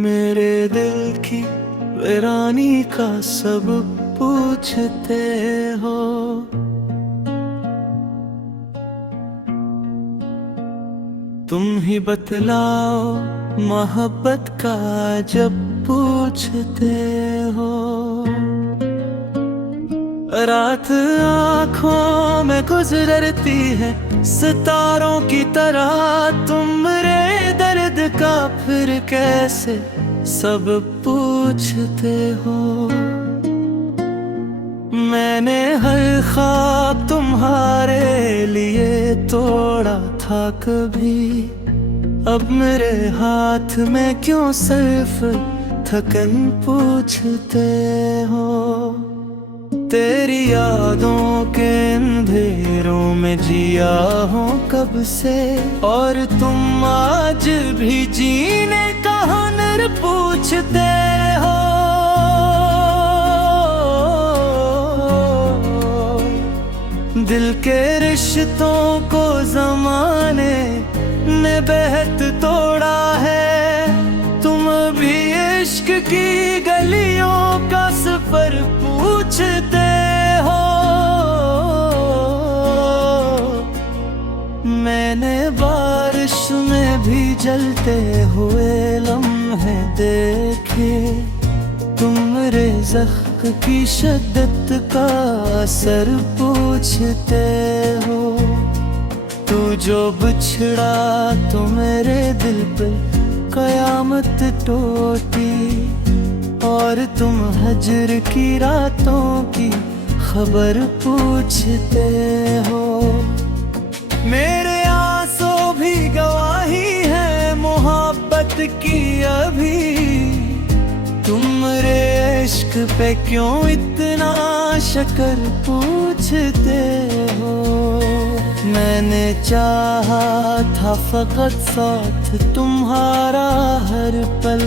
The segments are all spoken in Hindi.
मेरे दिल की वीरानी का सब पूछते हो। तुम ही बतलाओ मोहब्बत का जब पूछते हो। रात आँखों में गुजरती है सितारों की तरह, तुम मेरे दर्द का फिर कैसे सब पूछते हो। मैंने हर ख्वाब तुम्हारे लिए तोड़ा था कभी, अब मेरे हाथ में क्यों सिर्फ थकन पूछते हो। तेरी यादों के अंधेरों में जिया हूँ कब से, और तुम आज भी जीने का हुनर पूछते हो। दिल के रिश्तों को ज़माने ने बेहद तोड़ा है, तुम भी इश्क की गलियों का सफर पूछते हो। मैंने बारिश में भी जलते हुए लम्हे देखे, तुम मेरे ज़ख्म की शिद्दत का असर पूछते हो। तू जो बिछड़ा तो मेरे दिल पे कयामत टूटी, और तुम हजर की रातों की खबर पूछते हो। मेरे आंसू भी गवाही है मोहब्बत की अभी, तुम मेरे इश्क पे क्यों इतना शक्र पूछते हो। मैंने चाहा था फकत साथ तुम्हारा हर पल,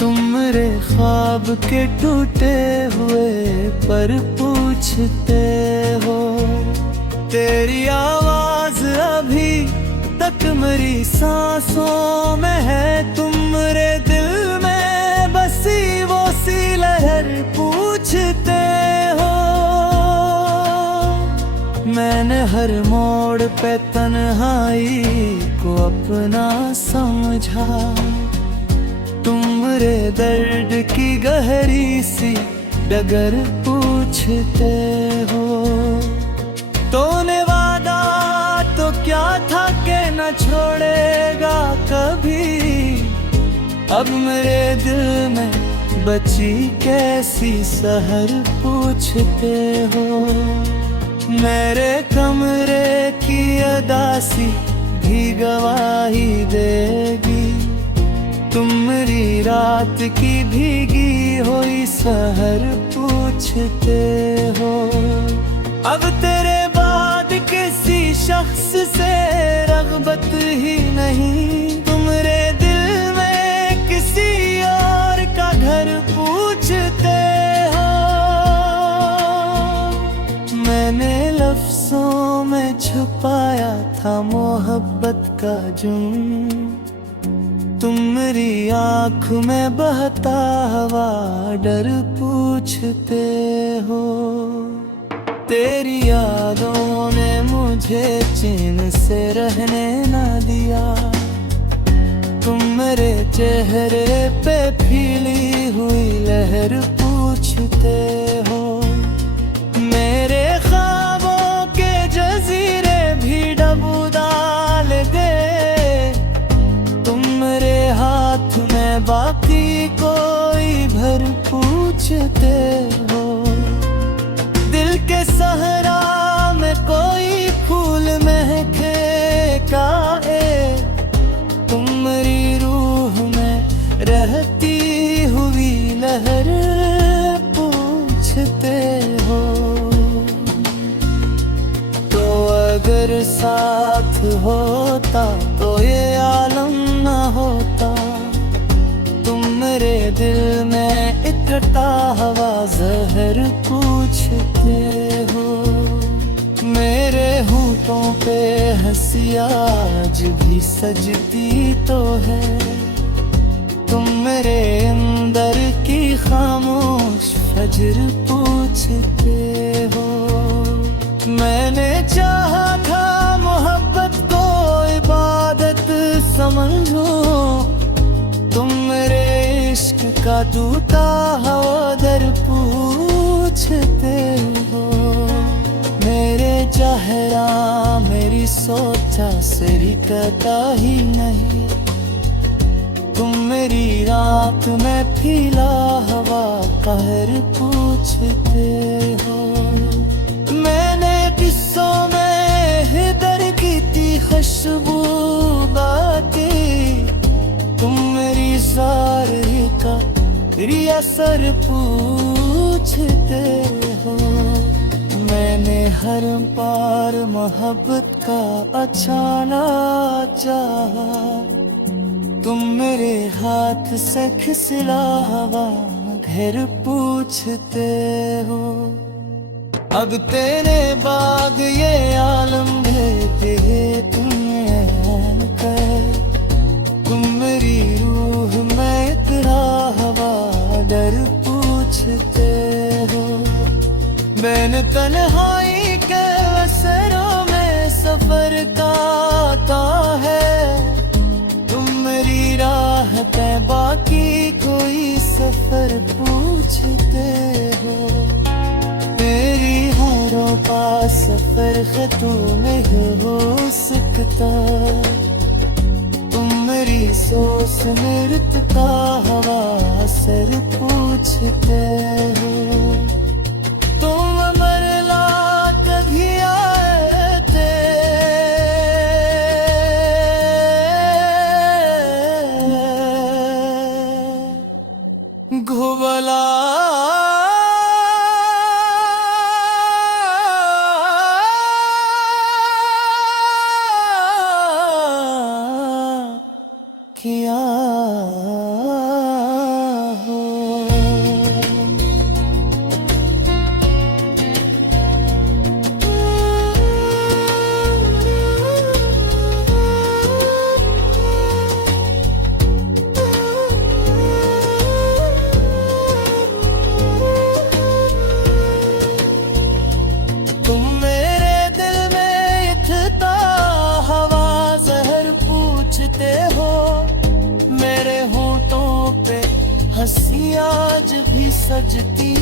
तुम मेरे ख्वाब के टूटे हुए पर पूछते हो। तेरी आवाज अभी तक मेरी सांसों में है, तुम मेरे दिल में बसी वो सी लहर पूछते हो। मैंने हर मोड़ पे तन्हाई को अपना समझा, तुम मेरे दर्द की गहरी सी डगर पूछते हो। तूने वादा तो क्या था कि न छोड़ेगा कभी, अब मेरे दिल में बची कैसी सहर पूछते हो। मेरे कमरे की अदासी भी गवाही देगी, तुम मेरी रात की भीगी हुई सहर पूछते हो। अब तेरे बाद किसी शख्स से रग़बत ही नहीं, तुम्हारे दिल में किसी और का घर पूछते हो। मैंने लफ्ज़ों में छुपाया था मोहब्बत का जुर्म, तुम मेरी आँख में बहता हवा डर पूछते हो। तेरी यादों ने मुझे चैन से रहने ना दिया, तुम मेरे चेहरे पे फीली हुई लहर पूछते हो। मेरे ख्वाबों के जजीरे भी डबू डाल दे, तुम मेरे हाथ में बाकी कोई भर पूछते हो। दिल के सहरा में कोई फूल महके काए, तुम मेरी रूह में रहती हुई लहर पूछते हो। तो अगर साथ होता तो ये आलम ना होता, तुम मेरे दिल में इकट्ठा हवा जहर पूछते हो। मेरे होठों पे हंसी आज भी सजती तो है, तुम मेरे अंदर की खामोश फजर पूछते हो। मैंने चाहा था मोहब्बत को इबादत समझो, तुम मेरे इश्क का टूटा हुआ दर पूछते हो। मेरे चेहरा मेरी सोचा सिरकता ही नहीं, तुम मेरी रात में फीला हवा कहर पूछते हो। मैंने किस्सों में हिदर की थी खुशबू बातें, तुम मेरी ज़ारी का असर पूछते हो। मैंने हर पार मोहब्बत का अचाना चाहा, तुम मेरे हाथ से खिसला हवा घर पूछते हो। अब तेरे बाद ये आलम भेदे तुम्हें कर, तुम मेरी रूह में तेरा हवा डर पूछते हो। मैंने तन्हाई के असरों में सफर काटा है, तुम मेरी राह पे बाकी कोई सफर पूछते हो। मेरी हारों का सफर खतों में हो सकता, तुम मेरी सोच मृत का हवा सर पूछते हो। तुम मरला कभी आए थे, घुबला किया हो। तुम मेरे दिल में इतना हवा जहर पूछते हो, मेरे होठों पे हंसी आज भी सजती